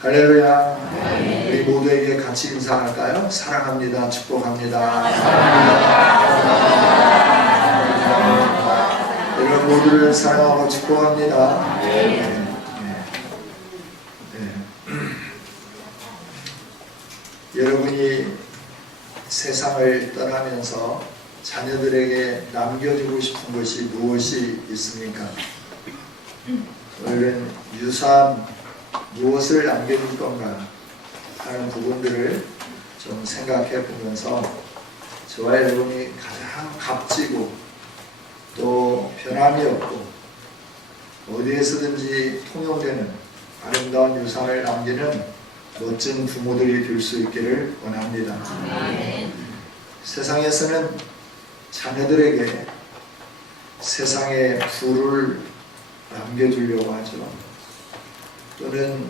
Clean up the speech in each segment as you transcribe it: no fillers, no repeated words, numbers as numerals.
할렐루야. 우리 모두에게 같이 인사할까요? 사랑합니다. 축복합니다. 여러분 모두를 사랑하고 축복합니다. 여러분이 세상을 떠나면서 자녀들에게 남겨주고 싶은 것이 무엇이 있습니까? 오늘은 유산 무엇을 남겨줄 건가 하는 부분들을 좀 생각해 보면서 저와 여러분이 가장 값지고 또 변함이 없고 어디에서든지 통용되는 아름다운 유산을 남기는 멋진 부모들이 될 수 있기를 원합니다. 세상에서는 자녀들에게 세상의 부를 남겨주려고 하죠. 또는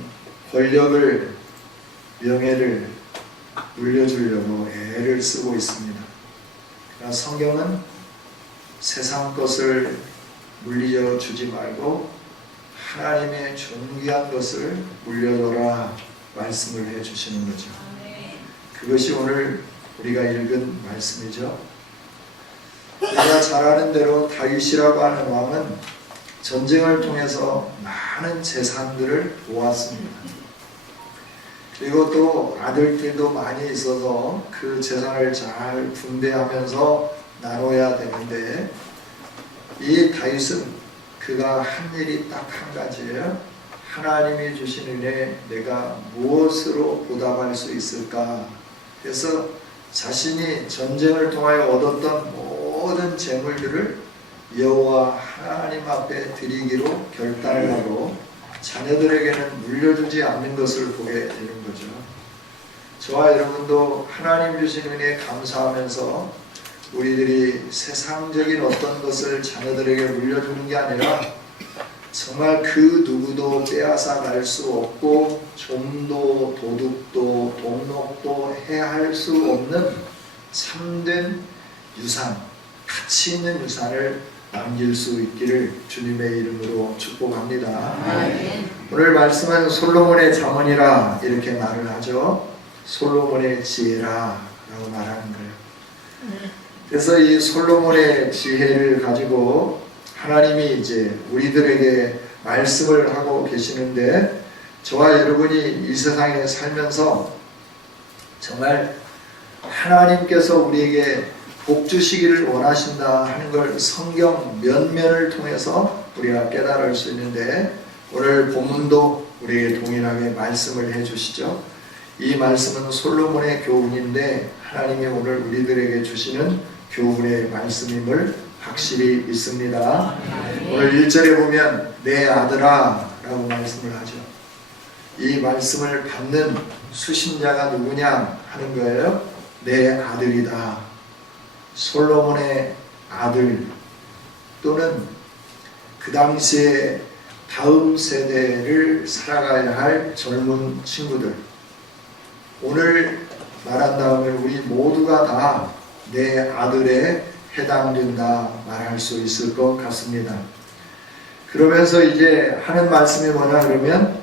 권력을, 명예를 물려주려고 애를 쓰고 있습니다. 그러나 성경은 세상 것을 물려주지 말고 하나님의 존귀한 것을 물려줘라 말씀을 해주시는 거죠. 그것이 오늘 우리가 읽은 말씀이죠. 우리가 잘 아는 대로 다윗이라고 하는 왕은 전쟁을 통해서 많은 재산들을 모았습니다. 그리고 또 아들들도 많이 있어서 그 재산을 잘 분배하면서 나눠야 되는데 이 다윗은 그가 한 일이 딱 한 가지예요. 하나님이 주신 은혜 내가 무엇으로 보답할 수 있을까? 그래서 자신이 전쟁을 통하여 얻었던 모든 재물들을 여호와 하나님 앞에 드리기로 결단을 하고 자녀들에게는 물려주지 않는 것을 보게 되는 거죠. 저와 여러분도 하나님 주신 은혜에 감사하면서 우리들이 세상적인 어떤 것을 자녀들에게 물려주는 게 아니라 정말 그 누구도 빼앗아 갈 수 없고 좀도 도둑도 동록도 해할 수 없는 참된 유산, 가치 있는 유산을 남길 수 있기를 주님의 이름으로 축복합니다. 오늘 말씀은 솔로몬의 잠언이라 이렇게 말을 하죠. 솔로몬의 지혜라 라고 말하는 거예요. 그래서 이 솔로몬의 지혜를 가지고 하나님이 이제 우리들에게 말씀을 하고 계시는데 저와 여러분이 이 세상에 살면서 정말 하나님께서 우리에게 복 주시기를 원하신다 하는 걸 성경 면면을 통해서 우리가 깨달을 수 있는데 오늘 본문도 우리에게 동일하게 말씀을 해주시죠. 이 말씀은 솔로몬의 교훈인데 하나님이 오늘 우리들에게 주시는 교훈의 말씀임을 확실히 믿습니다. 오늘 1절에 보면 내 아들아 라고 말씀을 하죠. 이 말씀을 받는 수신자가 누구냐 하는 거예요. 내 아들이다. 솔로몬의 아들 또는 그 당시에 다음 세대를 살아가야 할 젊은 친구들, 오늘 말한 다음에 우리 모두가 다 내 아들에 해당된다 말할 수 있을 것 같습니다. 그러면서 이제 하는 말씀이 뭐냐 그러면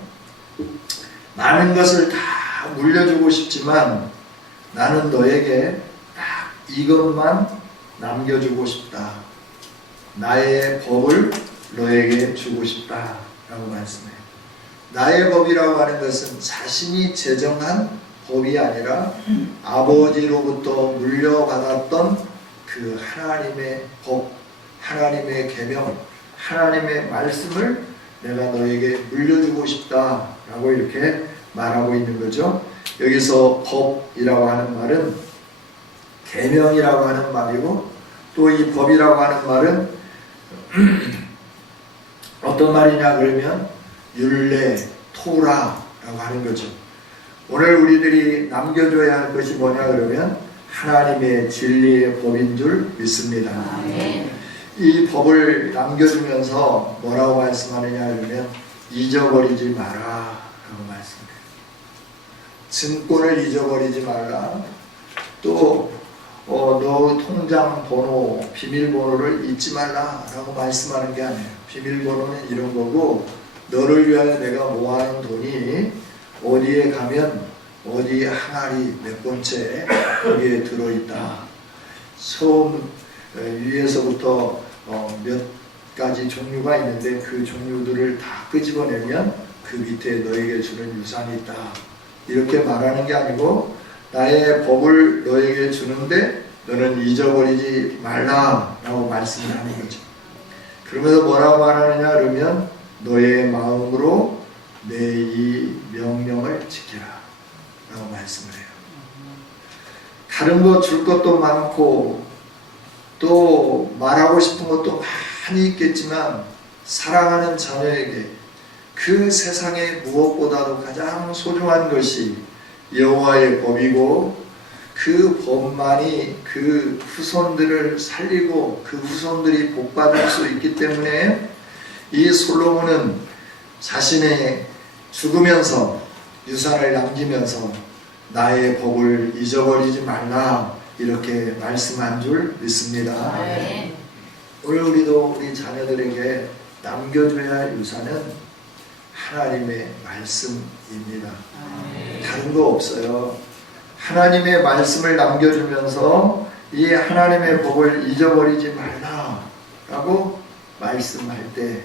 많은 것을 다 물려주고 싶지만 나는 너에게 딱 이것만 남겨주고 싶다. 나의 법을 너에게 주고 싶다 라고 말씀해요. 나의 법이라고 하는 것은 자신이 제정한 법이 아니라 아버지로부터 물려받았던 그 하나님의 법, 하나님의 계명, 하나님의 말씀을 내가 너에게 물려주고 싶다 라고 이렇게 말하고 있는 거죠. 여기서 법이라고 하는 말은 계명이라고 하는 말이고 또 이 법이라고 하는 말은 어떤 말이냐 그러면 율례, 토라라고 하는 거죠. 오늘 우리들이 남겨줘야 할 것이 뭐냐 그러면 하나님의 진리의 법인 줄 믿습니다. 이 법을 남겨주면서 뭐라고 말씀하느냐 그러면 잊어버리지 마라 라고 말씀해요. 증권을 잊어버리지 말라. 또 너 통장 번호, 비밀번호를 잊지 말라 라고 말씀하는 게 아니에요. 비밀번호는 이런 거고 너를 위하여 내가 모아놓은 돈이 어디에 가면 어디 항아리 몇 번째 거기에 들어있다. 처음 위에서부터 몇 가지 종류가 있는데 그 종류들을 다 끄집어내면 그 밑에 너에게 주는 유산이 있다. 이렇게 말하는 게 아니고 나의 법을 너에게 주는데 너는 잊어버리지 말라라고 말씀을 하는 거죠. 그러면서 뭐라고 말하느냐 그러면 너의 마음으로 내 이 명령을 지켜라 라고 말씀을 해요. 다른 거 줄 것도 많고 또 말하고 싶은 것도 많이 있겠지만 사랑하는 자녀에게 그 세상에 무엇보다도 가장 소중한 것이 여호와의 법이고 그 법만이 그 후손들을 살리고 그 후손들이 복받을 수 있기 때문에 이 솔로몬은 자신의 죽으면서 유산을 남기면서 나의 법을 잊어버리지 말라 이렇게 말씀한 줄 믿습니다. 네. 오늘 우리도 우리 자녀들에게 남겨줘야 할 유산은 하나님의 말씀입니다. 다른 거 없어요. 하나님의 말씀을 남겨주면서 이 하나님의 법을 잊어버리지 말라라고 말씀할 때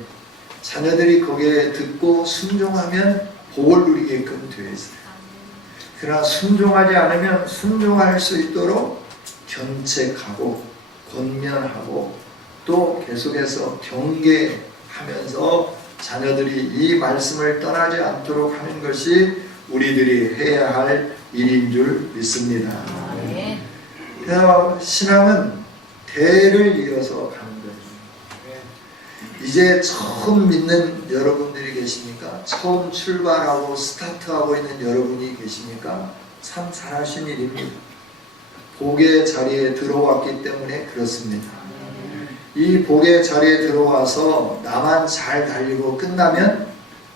자녀들이 거기에 듣고 순종하면 복을 누리게끔 되어 있어요. 그러나 순종하지 않으면 순종할 수 있도록 견책하고 권면하고 또 계속해서 경계하면서 자녀들이 이 말씀을 떠나지 않도록 하는 것이 우리들이 해야 할 일인 줄 믿습니다. 그래서 신앙은 대를 이어서 가는 거예요. 이제 처음 믿는 여러분들이 계십니까? 처음 출발하고 스타트하고 있는 여러분이 계십니까? 참 잘하신 일입니다. 복의 자리에 들어왔기 때문에 그렇습니다. 이 복의 자리에 들어와서 나만 잘 달리고 끝나면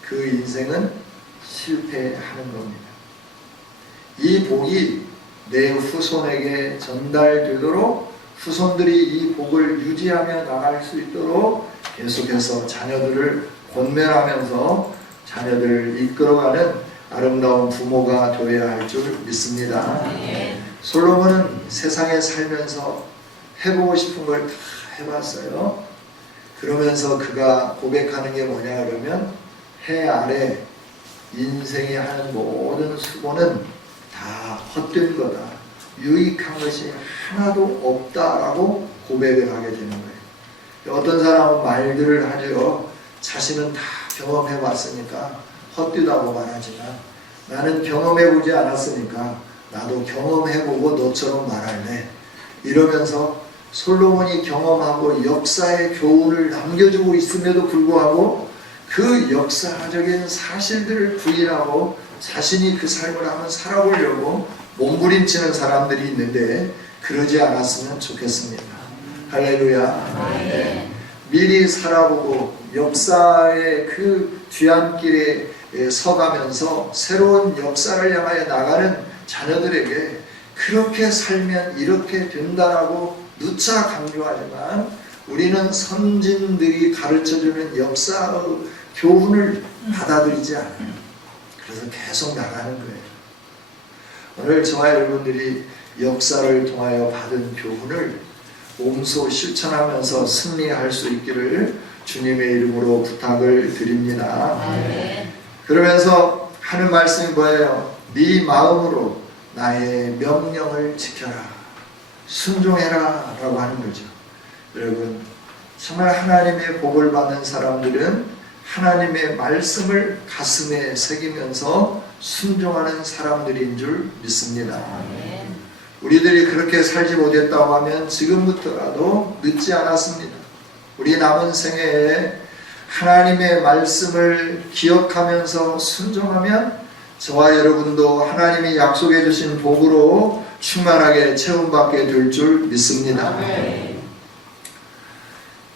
그 인생은 실패하는 겁니다. 이 복이 내 후손에게 전달되도록 후손들이 이 복을 유지하며 나갈 수 있도록 계속해서 자녀들을 권면하면서 자녀들을 이끌어가는 아름다운 부모가 되어야 할 줄 믿습니다. 솔로몬은 세상에 살면서 해보고 싶은 걸 다 해봤어요. 그러면서 그가 고백하는 게 뭐냐 그러면 해 아래 인생이 하는 모든 수고는 다 헛된 거다. 유익한 것이 하나도 없다라고 고백을 하게 되는 거예요. 어떤 사람은 말들을 하죠. 자신은 다 경험해 봤으니까 헛되다고 말하지만 나는 경험해 보지 않았으니까 나도 경험해보고 너처럼 말할래. 이러면서 솔로몬이 경험하고 역사의 교훈을 남겨주고 있음에도 불구하고 그 역사적인 사실들을 부인하고 자신이 그 삶을 한번 살아보려고 몸부림치는 사람들이 있는데 그러지 않았으면 좋겠습니다. 할렐루야. 네. 미리 살아보고 역사의 그 뒤안길에 서가면서 새로운 역사를 향하여 나가는 자녀들에게 그렇게 살면 이렇게 된다라고 누차 강조하지만 우리는 선진들이 가르쳐주는 역사의 교훈을 받아들이지 않아요. 그래서 계속 나가는 거예요. 오늘 저와 여러분들이 역사를 통하여 받은 교훈을 몸소 실천하면서 승리할 수 있기를 주님의 이름으로 부탁을 드립니다. 그러면서 하는 말씀이 뭐예요? 네 마음으로 나의 명령을 지켜라. 순종해라 라고 하는 거죠. 여러분 정말 하나님의 복을 받는 사람들은 하나님의 말씀을 가슴에 새기면서 순종하는 사람들인 줄 믿습니다. 우리들이 그렇게 살지 못했다고 하면 지금부터라도 늦지 않았습니다. 우리 남은 생애에 하나님의 말씀을 기억하면서 순종하면 저와 여러분도 하나님이 약속해 주신 복으로 충만하게 체험받게 될 줄 믿습니다.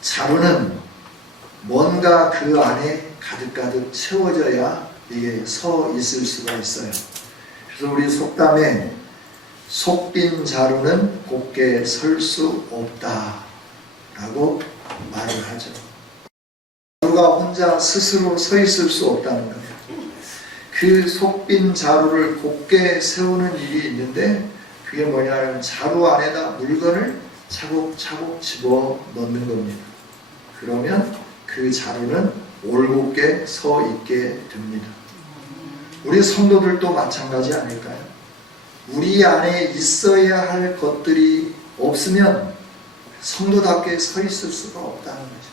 자루는 뭔가 그 안에 가득가득 채워져야 이게 서 있을 수가 있어요. 그래서 우리 속담에 속 빈 자루는 곱게 설 수 없다 라고 말을 하죠. 자루가 혼자 스스로 서 있을 수 없다는 거예요. 그 속빈 자루를 곧게 세우는 일이 있는데, 그게 뭐냐면 자루 안에다 물건을 차곡차곡 집어 넣는 겁니다. 그러면 그 자루는 올곧게 서 있게 됩니다. 우리 성도들도 마찬가지 아닐까요? 우리 안에 있어야 할 것들이 없으면 성도답게 서 있을 수가 없다는 거죠.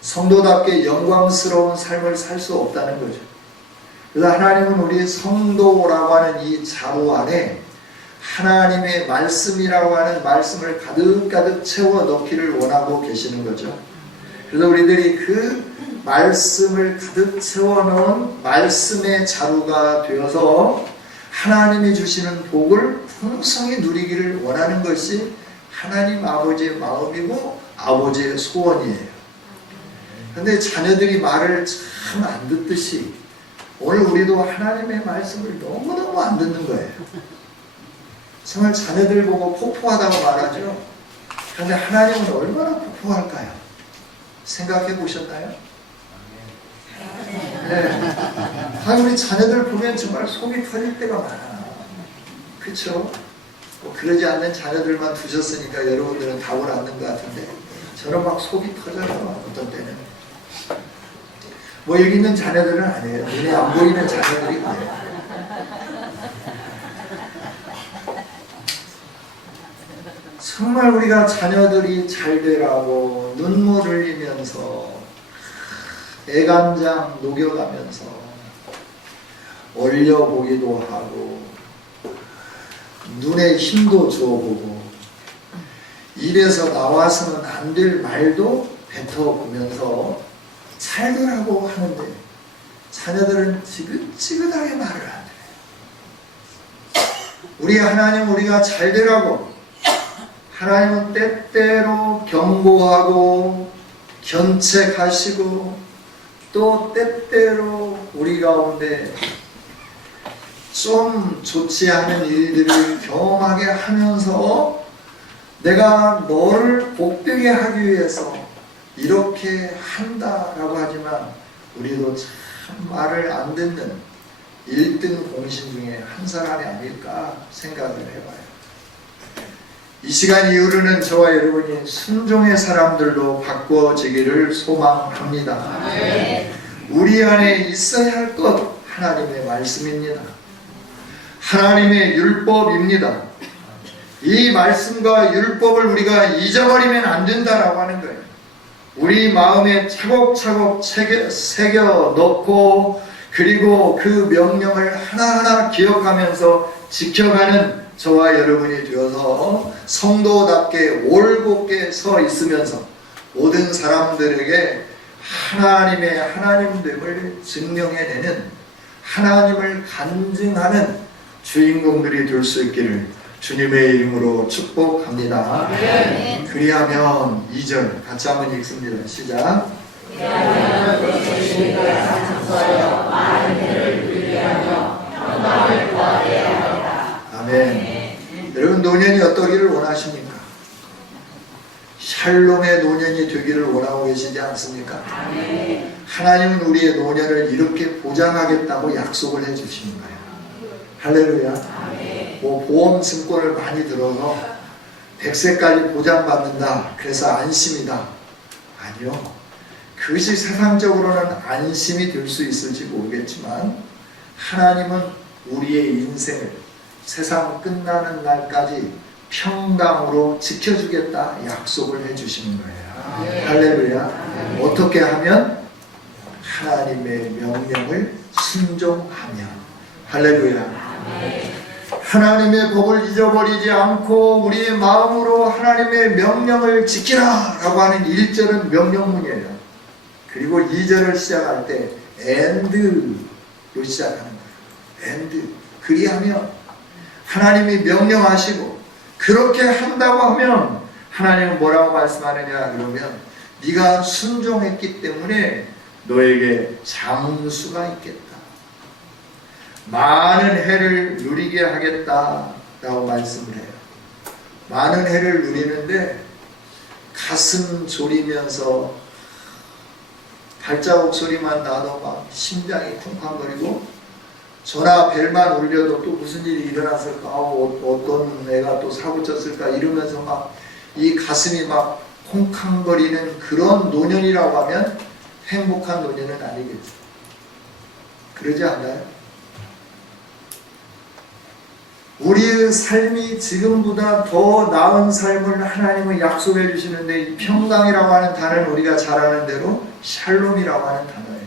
성도답게 영광스러운 삶을 살 수 없다는 거죠. 그래서 하나님은 우리 성도라고 하는 이 자루 안에 하나님의 말씀이라고 하는 말씀을 가득가득 채워 넣기를 원하고 계시는 거죠. 그래서 우리들이 그 말씀을 가득 채워 넣은 말씀의 자루가 되어서 하나님이 주시는 복을 풍성히 누리기를 원하는 것이 하나님 아버지의 마음이고 아버지의 소원이에요. 그런데 자녀들이 말을 참 안 듣듯이 오늘 우리도 하나님의 말씀을 너무너무 안 듣는 거예요. 정말 자녀들 보고 포포하다고 말하죠. 그런데 하나님은 얼마나 포포할까요? 생각해 보셨나요? 네. 아니, 우리 자녀들 보면 정말 속이 터질 때가 많아. 그렇죠? 뭐 그러지 않는 자녀들만 두셨으니까 여러분들은 답을 않는 것 같은데, 저는 막 속이 터져요. 어떤 때는. 뭐 여기 있는 자녀들은 아니에요. 눈에 안 보이는 자녀들이 그래요. 정말 우리가 자녀들이 잘 되라고 눈물 흘리면서 애간장 녹여가면서 얼려보기도 하고 눈에 힘도 줘보고 입에서 나와서는 안 될 말도 뱉어보면서 잘 되라고 하는데 자녀들은 지긋지긋하게 말을 안 해요. 우리 하나님, 우리가 잘 되라고 하나님은 때때로 경고하고 견책하시고 또 때때로 우리 가운데 좀 좋지 않은 일들을 경험하게 하면서 내가 너를 복되게 하기 위해서 이렇게 한다라고 하지만 우리도 참 말을 안 듣는 1등 공신 중에 한 사람이 아닐까 생각을 해봐요. 이 시간 이후로는 저와 여러분이 순종의 사람들로 바꿔지기를 소망합니다. 네. 우리 안에 있어야 할 것 하나님의 말씀입니다. 하나님의 율법입니다. 이 말씀과 율법을 우리가 잊어버리면 안 된다라고 하는 거예요. 우리 마음에 차곡차곡 새겨 넣고 그리고 그 명령을 하나하나 기억하면서 지켜가는 저와 여러분이 되어서 성도답게 올곧게 서 있으면서 모든 사람들에게 하나님의 하나님됨을 증명해내는 하나님을 간증하는 주인공들이 될 수 있기를 주님의 이름으로 축복합니다. 네. 그리하면 2절 같이 한번 읽습니다. 시작. 그리하면 내 주님과 상서여 많은 해를 누리하며 평강을 구하게 하리라. 아멘. 여러분, 노년이 어떠기를 원하십니까? 샬롬의 노년이 되기를 원하고 계시지 않습니까? 아멘. 하나님은 우리의 노년을 이렇게 보장하겠다고 약속을 해주시는 거예요. 할렐루야. 아멘. 뭐 보험 증권을 많이 들어서 100세까지 보장받는다, 그래서 안심이다. 아니요. 그것이 세상적으로는 안심이 될 수 있을지 모르겠지만 하나님은 우리의 인생을 세상 끝나는 날까지 평강으로 지켜주겠다 약속을 해주시는 거예요. 할렐루야. 어떻게 하면? 하나님의 명령을 순종하며. 할렐루야. 하나님의 법을 잊어버리지 않고 우리의 마음으로 하나님의 명령을 지키라 라고 하는 1절은 명령문이에요. 그리고 2절을 시작할 때 and로 시작하는 거예요. and. 그리하면 하나님이 명령하시고 그렇게 한다고 하면 하나님은 뭐라고 말씀하느냐 그러면 네가 순종했기 때문에 너에게 장수가 있겠다. 많은 해를 누리게 하겠다라고 말씀을 해요. 많은 해를 누리는데 가슴 졸이면서 발자국 소리만 나도 막 심장이 쿵쾅거리고 전화 벨만 울려도 또 무슨 일이 일어났을까, 어떤 애가 또 사고 쳤을까 이러면서 막 이 가슴이 막 콩캉거리는 그런 노년이라고 하면 행복한 노년은 아니겠죠. 그러지 않나요? 우리의 삶이 지금보다 더 나은 삶을 하나님은 약속해 주시는데, 이 평강이라고 하는 단어는 우리가 잘 아는 대로 샬롬이라고 하는 단어예요.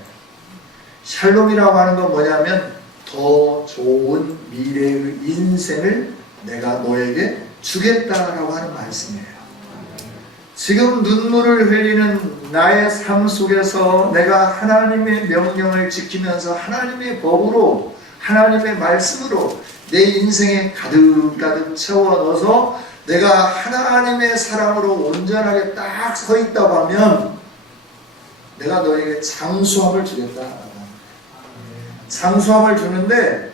샬롬이라고 하는 건 뭐냐면 더 좋은 미래의 인생을 내가 너에게 주겠다라고 하는 말씀이에요. 지금 눈물을 흘리는 나의 삶 속에서 내가 하나님의 명령을 지키면서 하나님의 법으로, 하나님의 말씀으로 내 인생에 가득가득 채워 넣어서 내가 하나님의 사랑으로 온전하게 딱 서 있다고 하면 내가 너에게 장수함을 주겠다. 장수함을 주는데,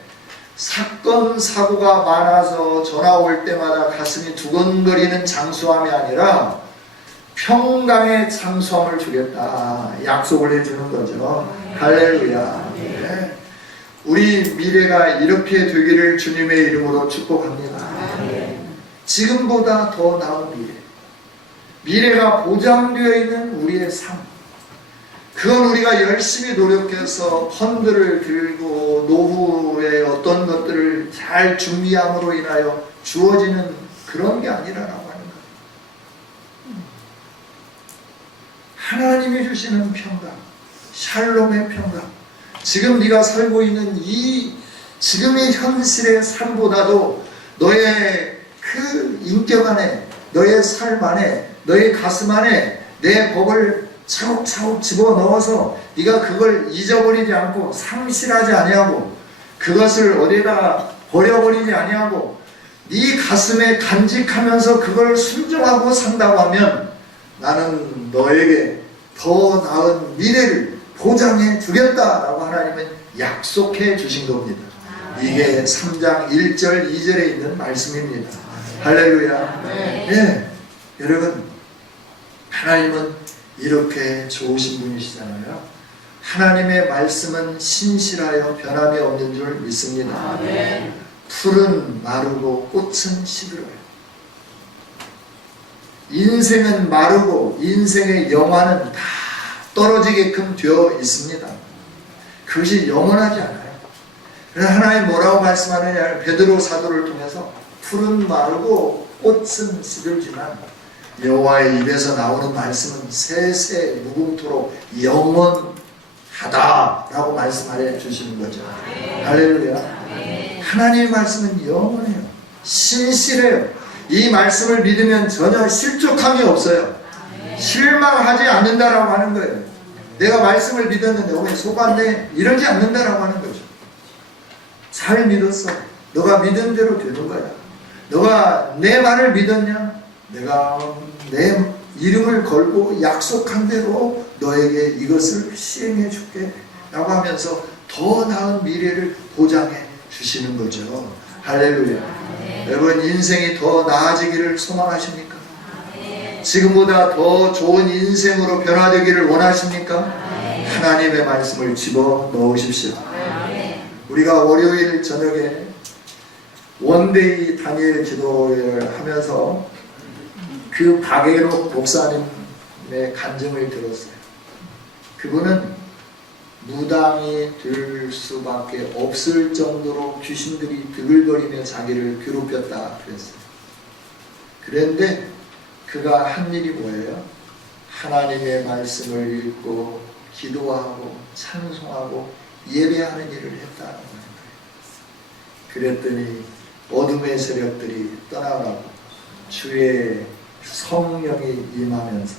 사건 사고가 많아서 전화 올 때마다 가슴이 두근거리는 장수함이 아니라 평강의 장수함을 주겠다 약속을 해주는 거죠. 할렐루야. 네. 우리 미래가 이렇게 되기를 주님의 이름으로 축복합니다. 지금보다 더 나은 미래가 보장되어 있는 우리의 삶, 그건 우리가 열심히 노력해서 펀드를 들고 노후에 어떤 것들을 잘 준비함으로 인하여 주어지는 그런 게 아니라라고 하는 거예요. 하나님이 주시는 평강, 샬롬의 평강, 지금 네가 살고 있는 이 지금의 현실의 삶보다도 너의 그 인격 안에, 너의 삶 안에, 너의 가슴 안에 내 법을 차곡차곡 집어넣어서 네가 그걸 잊어버리지 않고 상실하지 아니하고 그것을 어디다 버려버리지 아니하고 네 가슴에 간직하면서 그걸 순종하고 산다고 하면 나는 너에게 더 나은 미래를 보장해 주겠다라고 하나님은 약속해 주신 겁니다. 이게 3장 1절 2절에 있는 말씀입니다. 할렐루야. 네. 여러분, 하나님은 이렇게 좋으신 분이시잖아요. 하나님의 말씀은 신실하여 변함이 없는 줄 믿습니다. 풀은 마르고 꽃은 시들어요. 인생은 마르고 인생의 영화는 다 떨어지게끔 되어 있습니다. 그것이 영원하지 않아요. 그래서 하나님 뭐라고 말씀하느냐, 베드로 사도를 통해서 풀은 마르고 꽃은 시들지만 여호와의 입에서 나오는 말씀은 세세 무궁토록 영원하다라고 말씀하여 주시는 거죠. 할렐루야. 하나님의 말씀은 영원해요. 신실해요. 이 말씀을 믿으면 전혀 실족함이 없어요. 실망하지 않는다라고 하는 거예요. 내가 말씀을 믿었는데 왜 속았네? 이러지 않는다라고 하는 거죠. 잘 믿었어. 너가 믿은 대로 되는 거야. 너가 내 말을 믿었냐? 내가 내 이름을 걸고 약속한 대로 너에게 이것을 시행해 줄게 라고 하면서 더 나은 미래를 보장해 주시는 거죠. 할렐루야. 여러분, 인생이 더 나아지기를 소망하십니까? 지금보다 더 좋은 인생으로 변화되기를 원하십니까? 하나님의 말씀을 집어 넣으십시오. 우리가 월요일 저녁에 원데이 단일 기도를 하면서 그 박예록 목사님의 간증을 들었어요. 그분은 무당이 될 수밖에 없을 정도로 귀신들이 드글거리며 자기를 괴롭혔다 그랬어요. 그런데 그가 한 일이 뭐예요? 하나님의 말씀을 읽고 기도하고 찬송하고 예배하는 일을 했다는 거예요. 그랬더니 어둠의 세력들이 떠나가고 주의 성령이 임하면서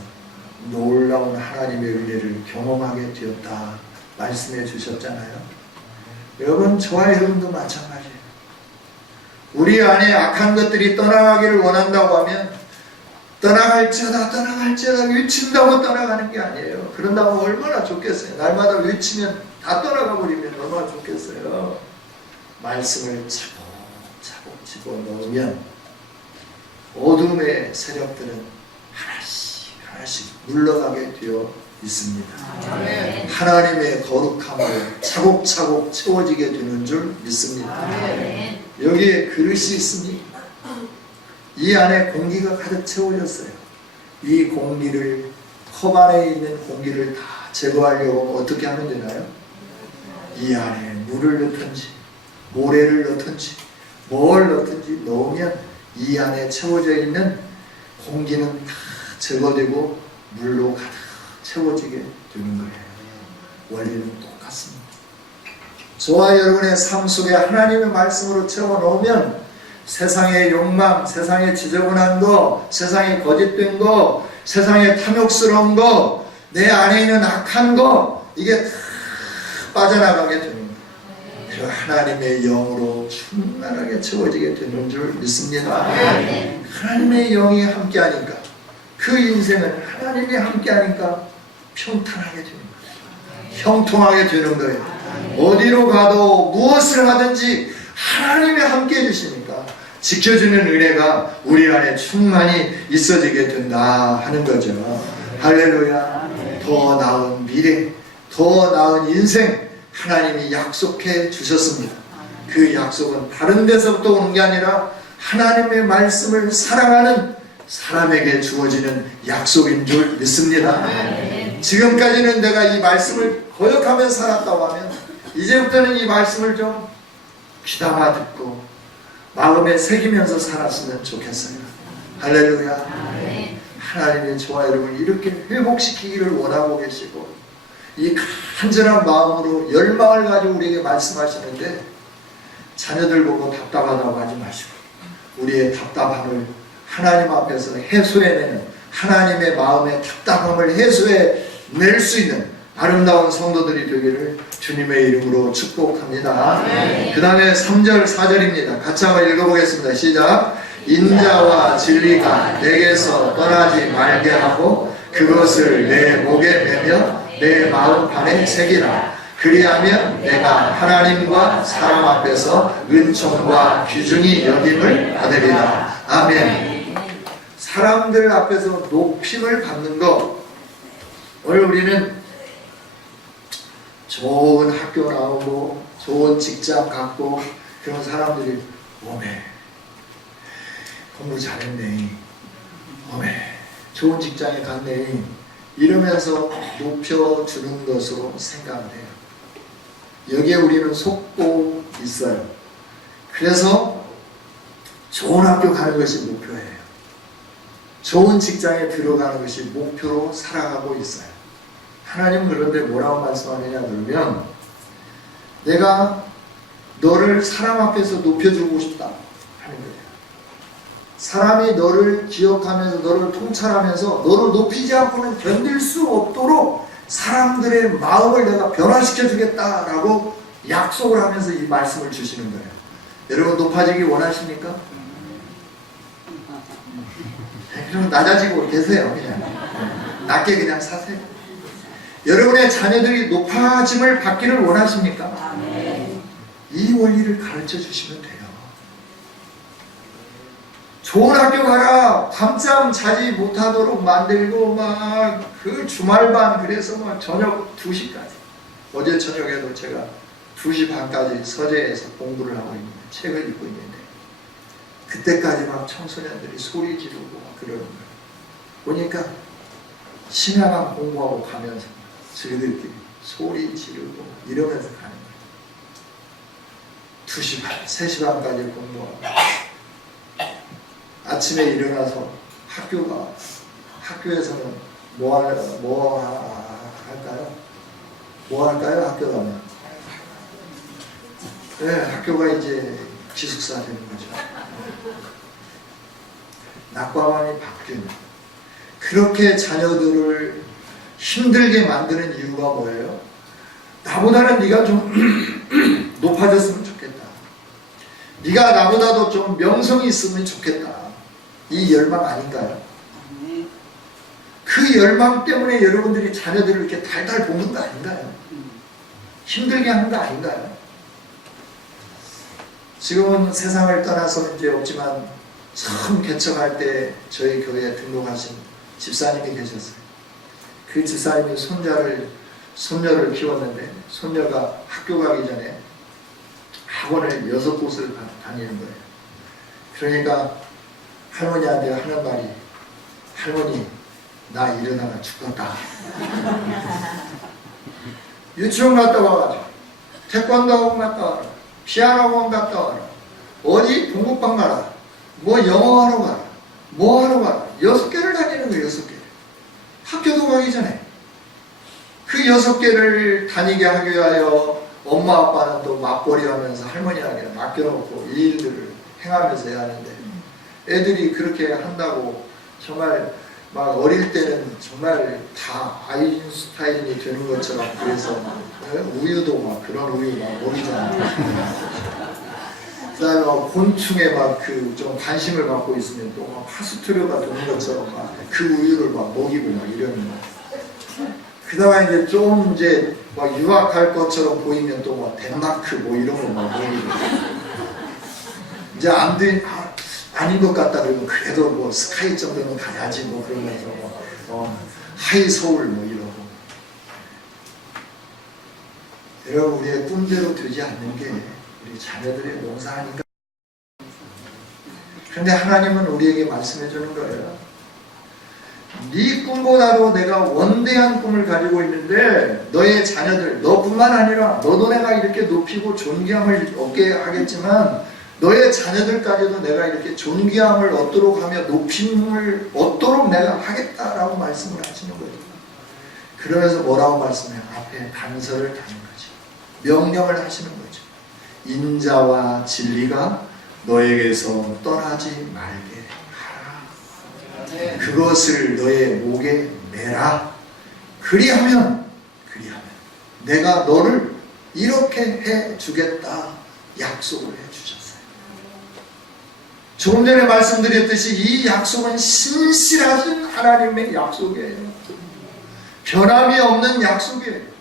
놀라운 하나님의 은혜를 경험하게 되었다 말씀해 주셨잖아요. 여러분, 저와 여러분도 마찬가지예요. 우리 안에 악한 것들이 떠나가기를 원한다고 하면 떠나갈지어다 외친다고 떠나가는 게 아니에요. 그런다고 얼마나 좋겠어요. 날마다 외치면 다 떠나가 버리면 얼마나 좋겠어요. 말씀을 차곡차곡 집어넣으면 어둠의 세력들은 하나씩 물러가게 되어 믿습니다. 아멘. 하나님의 거룩함을 차곡차곡 채워지게 되는 줄 믿습니다. 아멘. 여기에 그릇이 있습니다. 이 안에 공기가 가득 채워졌어요. 이 공기를, 컵 안에 있는 공기를 다 제거하려고 어떻게 하면 되나요? 이 안에 물을 넣든지 모래를 넣든지 뭘 넣든지 넣으면 이 안에 채워져 있는 공기는 다 제거되고 물로 가득 채워지게 되는 거예요. 원리는 똑같습니다. 저와 여러분의 삶 속에 하나님의 말씀으로 채워놓으면 세상의 욕망, 세상의 지저분한 거, 세상의 거짓된 거, 세상의 탐욕스러운 거, 내 안에 있는 악한 거, 이게 다 빠져나가게 되는 거예요. 그리고 하나님의 영으로 충만하게 채워지게 되는 줄 믿습니다. 하나님의 영이 함께하니까 그 인생은 하나님이 함께하니까 평탄하게 되는 거예요. 형통하게 되는 거예요. 어디로 가도 무엇을 하든지 하나님이 함께 해주시니까 지켜주는 은혜가 우리 안에 충만히 있어지게 된다 하는 거죠. 할렐루야. 더 나은 미래, 더 나은 인생 하나님이 약속해 주셨습니다. 그 약속은 다른 데서부터 오는 게 아니라 하나님의 말씀을 사랑하는 사람에게 주어지는 약속인 줄 믿습니다. 지금까지는 내가 이 말씀을 거역하며 살았다고 하면 이제부터는 이 말씀을 좀 귀담아 듣고 마음에 새기면서 살았으면 좋겠어요. 할렐루야. 하나님이 저와 여러분을 이렇게 회복시키기를 원하고 계시고 이 간절한 마음으로 열망을 가지고 우리에게 말씀하시는데 자녀들 보고 답답하다고 하지 마시고 우리의 답답함을 하나님 앞에서 해소해내는 하나님의 마음의 답답함을 해소해낼 수 있는 아름다운 성도들이 되기를 주님의 이름으로 축복합니다. 그 다음에 3절 4절입니다. 같이 한번 읽어보겠습니다. 시작. 인자와 진리가 내게서 떠나지 말게 하고 그것을 내 목에 매며 내 마음판에 새기라. 그리하면 내가 하나님과 사람 앞에서 은총과 귀중히 여김을 받으리라. 아멘. 사람들 앞에서 높임을 받는 거, 오늘 우리는 좋은 학교 나오고 좋은 직장 갖고 그런 사람들이 오메 공부 잘했네, 오메 좋은 직장에 갔네 이러면서 높여주는 것으로 생각을 해요. 여기에 우리는 속고 있어요. 그래서 좋은 학교 가는 것이 목표예요. 좋은 직장에 들어가는 것이 목표로 살아가고 있어요. 하나님은 그런데 뭐라고 말씀하느냐 그러면 내가 너를 사람 앞에서 높여주고 싶다 하는 거예요. 사람이 너를 기억하면서 너를 통찰하면서 너를 높이지 않고는 견딜 수 없도록 사람들의 마음을 내가 변화시켜 주겠다라고 약속을 하면서 이 말씀을 주시는 거예요. 여러분 높아지기 원하십니까? 그럼 낮아지고 계세요. 그냥 낮게 그냥 사세요. 여러분의 자녀들이 높아짐을 받기를 원하십니까? 이 원리를 가르쳐 주시면 돼요. 좋은 학교 가라, 밤잠 자지 못하도록 만들고 막 그 주말반 그래서 막 저녁 2시까지, 어제 저녁에도 제가 2시 반까지 서재에서 공부를 하고 있는데 책을 읽고 있는데 그때까지 막 청소년들이 소리 지르고 막 그러는 거예요. 보니까 신앙만 공부하고 가면서 저희들끼리 소리 지르고 이러면서 가는 거예요. 2시 반, 3시 반까지 공부하고 아침에 일어나서 학교에서는 뭐 할까요? 뭐 할까요? 학교 가면? 네, 학교가 이제 기숙사 되는 거죠. 낮과 밤이 바뀌는. 그렇게 자녀들을 힘들게 만드는 이유가 뭐예요? 나보다는 네가 좀 높아졌으면 좋겠다. 네가 나보다도 좀 명성이 있으면 좋겠다. 이 열망 아닌가요? 그 열망 때문에 여러분들이 자녀들을 이렇게 달달 볶는 거 아닌가요? 힘들게 하는 거 아닌가요? 지금은 세상을 떠나서 이제 없지만 처음 개척할 때 저희 교회에 등록하신 집사님이 계셨어요. 그 집사님이 손녀를 키웠는데 손녀가 학교 가기 전에 학원을 6곳을 다니는 거예요. 그러니까 할머니한테 하는 말이, 할머니 나 이러다가 죽었다. 유치원 갔다 와가지고 태권도 학원 갔다 와라, 피아노 학원 갔다 와라, 어디 공부방 가라, 뭐 영어 하러 가라, 뭐 하러 가라. 6개를 다니는 거예요. 6개. 학교도 가기 전에 그 6개를 다니게 하기 위하여 엄마 아빠는 또 맞벌이 하면서 할머니에게 맡겨놓고 이 일들을 행하면서 해야 하는데, 애들이 그렇게 한다고 정말 막 어릴 때는 정말 다 아인슈타인이 되는 것처럼, 그래서 우유도 막 그런 우유 막 먹이잖아요. 그 다음에 곤충에 막 그 좀 관심을 갖고 있으면 또 막 파스토류가 도는 것처럼 막 그 우유를 막 먹이고 막 이러는 거. 그다가 이제 좀 이제 막 유학할 것처럼 보이면 또 막 덴마크 뭐 이런 거 막 먹이고. 이제 아닌 것 같다 그러면 그래도 뭐 스카이 정도는 가야지 뭐 그러면서 하이 서울 뭐 이러고. 여러분, 우리의 꿈대로 되지 않는 게 우리 자녀들의 몽상하니까. 그런데 하나님은 우리에게 말씀해 주는 거예요. 네 꿈보다도 내가 원대한 꿈을 가지고 있는데, 너의 자녀들, 너뿐만 아니라 너도 내가 이렇게 높이고 존귀함을 얻게 하겠지만 너의 자녀들까지도 내가 이렇게 존귀함을 얻도록 하며 높임을 얻도록 내가 하겠다라고 말씀을 하시는 거예요. 그러면서 뭐라고 말씀해요? 앞에 단서를 다는 거죠. 명령을 하시는 거죠. 인자와 진리가 너에게서 떠나지 말게 하라. 그것을 너의 목에 매라. 그리하면 내가 너를 이렇게 해 주겠다 약속을 해 주셨어요. 조금 전에 말씀드렸듯이 이 약속은 신실하신 하나님의 약속이에요. 변함이 없는 약속이에요.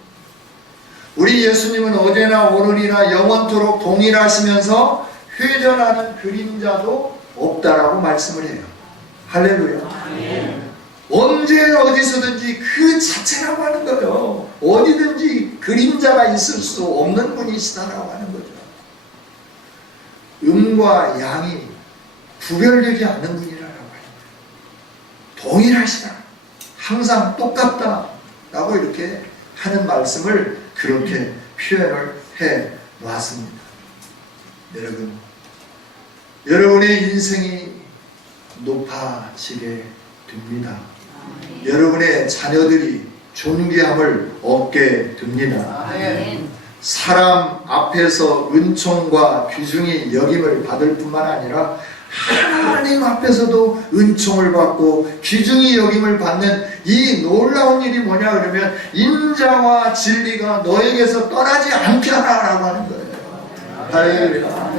우리 예수님은 어제나 오늘이나 영원토록 동일하시면서 회전하는 그림자도 없다라고 말씀을 해요. 할렐루야. 언제 어디서든지 그 자체라고 하는 거예요. 어디든지 그림자가 있을 수 없는 분이시다라고 하는 거죠. 음과 양이 구별되지 않는 분이라고 해요. 동일하시다. 항상 똑같다. 라고 이렇게 하는 말씀을 그렇게 표현을 해 놨습니다. 여러분의 인생이 높아지게 됩니다. 여러분의 자녀들이 존귀함을 얻게 됩니다. 사람 앞에서 은총과 귀중히 여김을 받을 뿐만 아니라 하나님 앞에서도 은총을 받고 귀중히 여김을 받는 이 놀라운 일이 뭐냐 그러면 인자와 진리가 너에게서 떠나지 않게 하라고 하는 거예요. 할렐루야.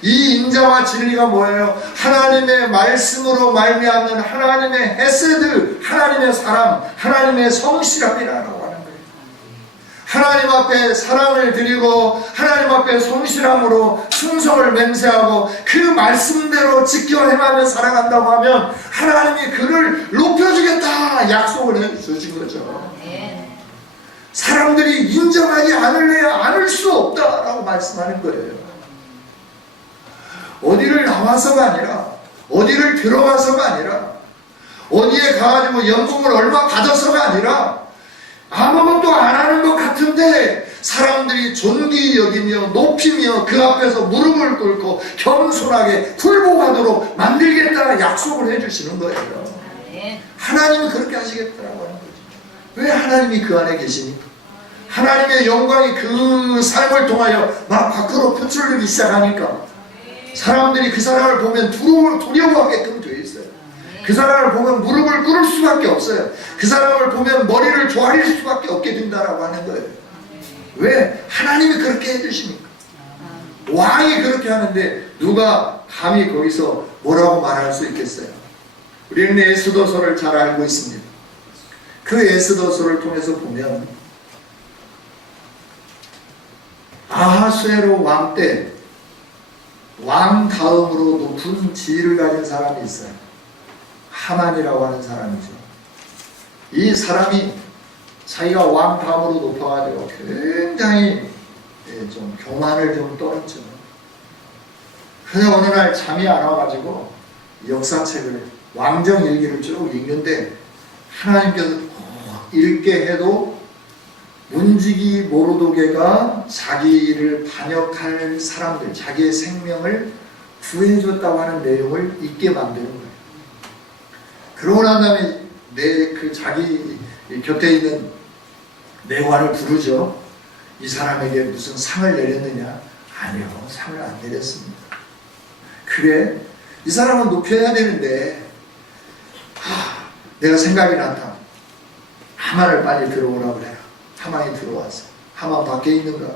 이 인자와 진리가 뭐예요? 하나님의 말씀으로 말미암는 하나님의 헤세드, 하나님의 사랑, 하나님의 성실함이라고 하는 거예요. 하나님 앞에 사랑을 드리고 하나님 앞에 성실함으로 충성을 맹세하고 그 말씀대로 지켜 행하며 살아간다고 하면 하나님이 그를 높여주겠다 약속을 해주신 거죠. 사람들이 인정하지 않을래야 않을 수 없다라고 말씀하는 거예요. 어디를 나와서가 아니라, 어디를 들어가서가 아니라, 어디에 가가지고 연봉을 얼마 받아서가 아니라, 아무것도 안 하는 것 같은데 사람들이 존귀 여기며 높이며 그 앞에서 무릎을 꿇고 겸손하게 굴복하도록 만들겠다는 약속을 해주시는 거예요. 하나님이 그렇게 하시겠다라고 하는 거죠. 왜 하나님이 그 안에 계시니까? 하나님의 영광이 그 삶을 통하여 막 밖으로 표출되기 시작하니까 사람들이 그 사람을 보면 두려워하게끔 되어 있어요. 그 사람을 보면 무릎을 꿇을 수밖에 없어요. 그 사람을 보면 머리를 조아릴 수밖에 없게 된다라고 하는 거예요. 왜? 하나님이 그렇게 해주시니까. 왕이 그렇게 하는데 누가 감히 거기서 뭐라고 말할 수 있겠어요? 우리는 에스더서를 잘 알고 있습니다. 그 에스더서를 통해서 보면 아하수에로 왕 때 왕 다음으로 높은 지위를 가진 사람이 있어요. 하만이라고 하는 사람이죠. 이 사람이 자기가 왕 다음으로 높아가지고 굉장히 좀 교만을 좀 떨었죠. 그냥 어느 날 잠이 안 와가지고 역사책을 왕정일기를 쭉 읽는데 하나님께서 읽게 해도 문지기 모르도게가 자기를 반역할 사람들, 자기의 생명을 구해줬다고 하는 내용을 읽게 만드는 거예요. 그러고 난 다음에 자기 곁에 있는 내관을 부르죠. 이 사람에게 무슨 상을 내렸느냐? 아니요, 상을 안 내렸습니다. 그래, 이 사람은 높여야 되는데 내가 생각이 났다. 하만을 빨리 들어오라고 그래라. 하만이 들어왔어. 하만 밖에 있는가?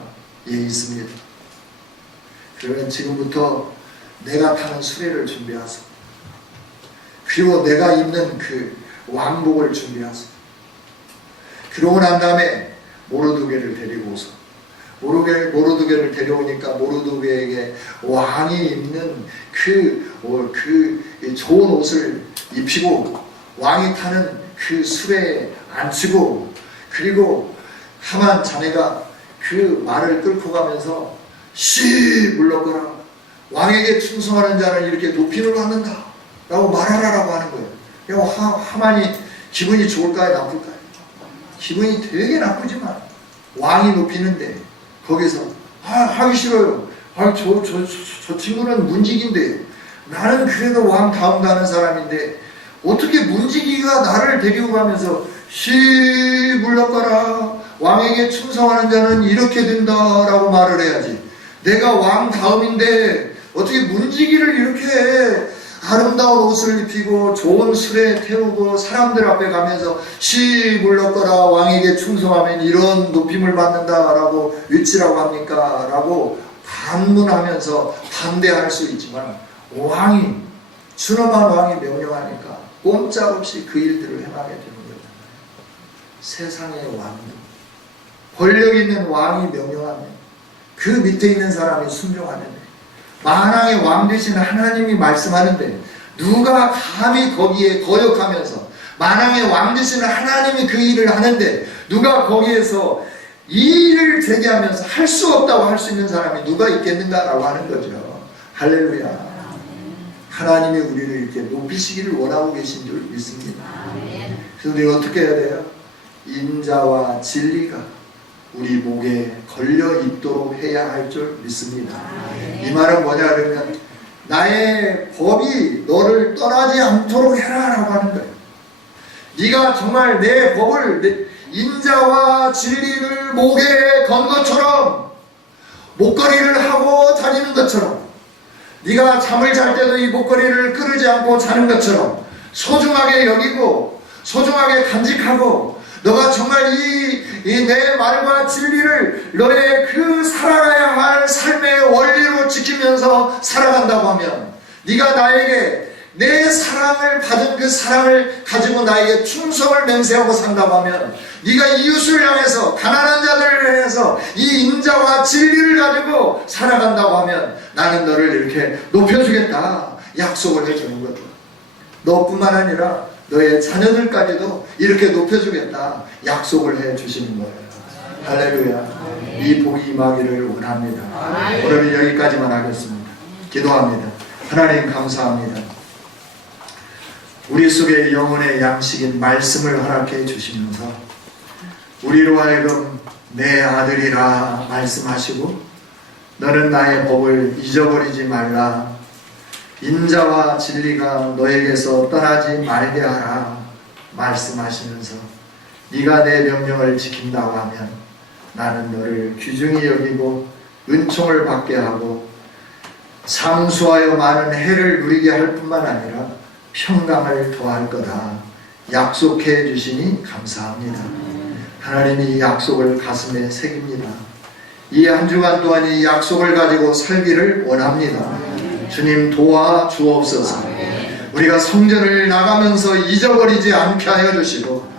예, 있습니다. 그러면 지금부터 내가 타는 수레를 준비하소. 그리고 내가 입는 그 왕복을 준비하소. 그러고 난 다음에 모르드게를 데리고 오소. 모르드게를 데려오니까 모르드게에게 왕이 입는 그 좋은 옷을 입히고 왕이 타는 그 수레에 앉히고, 그리고 하만 자네가 그 말을 끌고 가면서 씨 물러거라. 왕에게 충성하는 자는 이렇게 높임을 받는다 라고 말하라고 하는 거예요. 하만이 기분이 좋을까요, 나쁠까요? 기분이 되게 나쁘지만 왕이 높이는데 거기서 하기 싫어요. 저 친구는 문지기인데 나는 그래도 왕 다음 가는 사람인데 어떻게 문지기가 나를 데리고 가면서 씨 물러가라. 왕에게 충성하는 자는 이렇게 된다라고 말을 해야지. 내가 왕 다음인데 어떻게 문지기를 이렇게 아름다운 옷을 입히고 좋은 술에 태우고 사람들 앞에 가면서 씨 물러거라 왕에게 충성하면 이런 높임을 받는다라고 외치라고 합니까? 라고 반문하면서 반대할 수 있지만 준엄한 왕이 명령하니까 꼼짝없이 그 일들을 행하게 되는 거예요. 세상의 왕도 권력 있는 왕이 명령하면 그 밑에 있는 사람이 순종하는데, 만왕의 왕 되신 하나님이 말씀하는데 누가 감히 거기에 거역하면서, 만왕의 왕 되신 하나님이 그 일을 하는데 누가 거기에서 이 일을 제기하면서 할 수 없다고 할 수 있는 사람이 누가 있겠는가라고 하는 거죠. 할렐루야. 하나님이 우리를 이렇게 높이시기를 원하고 계신 줄 믿습니다. 그래서 우리가 어떻게 해야 돼요? 인자와 진리가 우리 목에 걸려 있도록 해야 할 줄 믿습니다. 이 말은 뭐냐 그러면 나의 법이 너를 떠나지 않도록 해라 라고 하는 거예요. 네가 정말 내 법을, 인자와 진리를 목에 건 것처럼, 목걸이를 하고 다니는 것처럼, 네가 잠을 잘 때도 이 목걸이를 끄르지 않고 자는 것처럼 소중하게 여기고 소중하게 간직하고, 너가 정말 내 말과 진리를 너의 그 살아가야 할 삶의 원리로 지키면서 살아간다고 하면, 네가 나에게 내 사랑을 받은 그 사랑을 가지고 나에게 충성을 맹세하고 산다고 하면, 네가 이웃을 향해서, 가난한 자들을 향해서 이 인자와 진리를 가지고 살아간다고 하면 나는 너를 이렇게 높여주겠다 약속을 해주는 거죠. 너뿐만 아니라 너의 자녀들까지도 이렇게 높여주겠다 약속을 해주시는 거예요. 할렐루야. 이 복이 임하기를 원합니다. 오늘은 여기까지만 하겠습니다. 기도합니다. 하나님 감사합니다. 우리 속에 영혼의 양식인 말씀을 허락해 주시면서 우리로 하여금 내 아들이라 말씀하시고, 너는 나의 법을 잊어버리지 말라, 인자와 진리가 너에게서 떠나지 말게 하라 말씀하시면서, 네가 내 명령을 지킨다고 하면 나는 너를 귀중히 여기고 은총을 받게 하고 장수하여 많은 해를 누리게 할 뿐만 아니라 평강을 더할 거다 약속해 주시니 감사합니다. 하나님이 이 약속을 가슴에 새깁니다. 이 한 주간 동안 이 약속을 가지고 살기를 원합니다. 주님 도와 주옵소서. 우리가 성전을 나가면서 잊어버리지 않게 하여 주시고,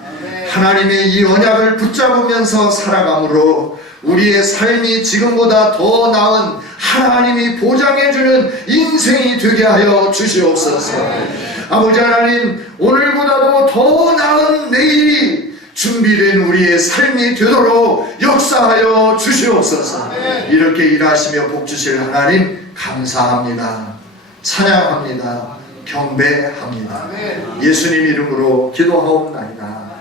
하나님의 이 언약을 붙잡으면서 살아감으로 우리의 삶이 지금보다 더 나은 하나님이 보장해주는 인생이 되게 하여 주시옵소서. 아버지 하나님, 오늘보다도 더 나은 내일이 준비된 우리의 삶이 되도록 역사하여 주시옵소서. 이렇게 일하시며 복 주실 하나님 감사합니다. 찬양합니다. 경배합니다. 예수님 이름으로 기도하옵나이다.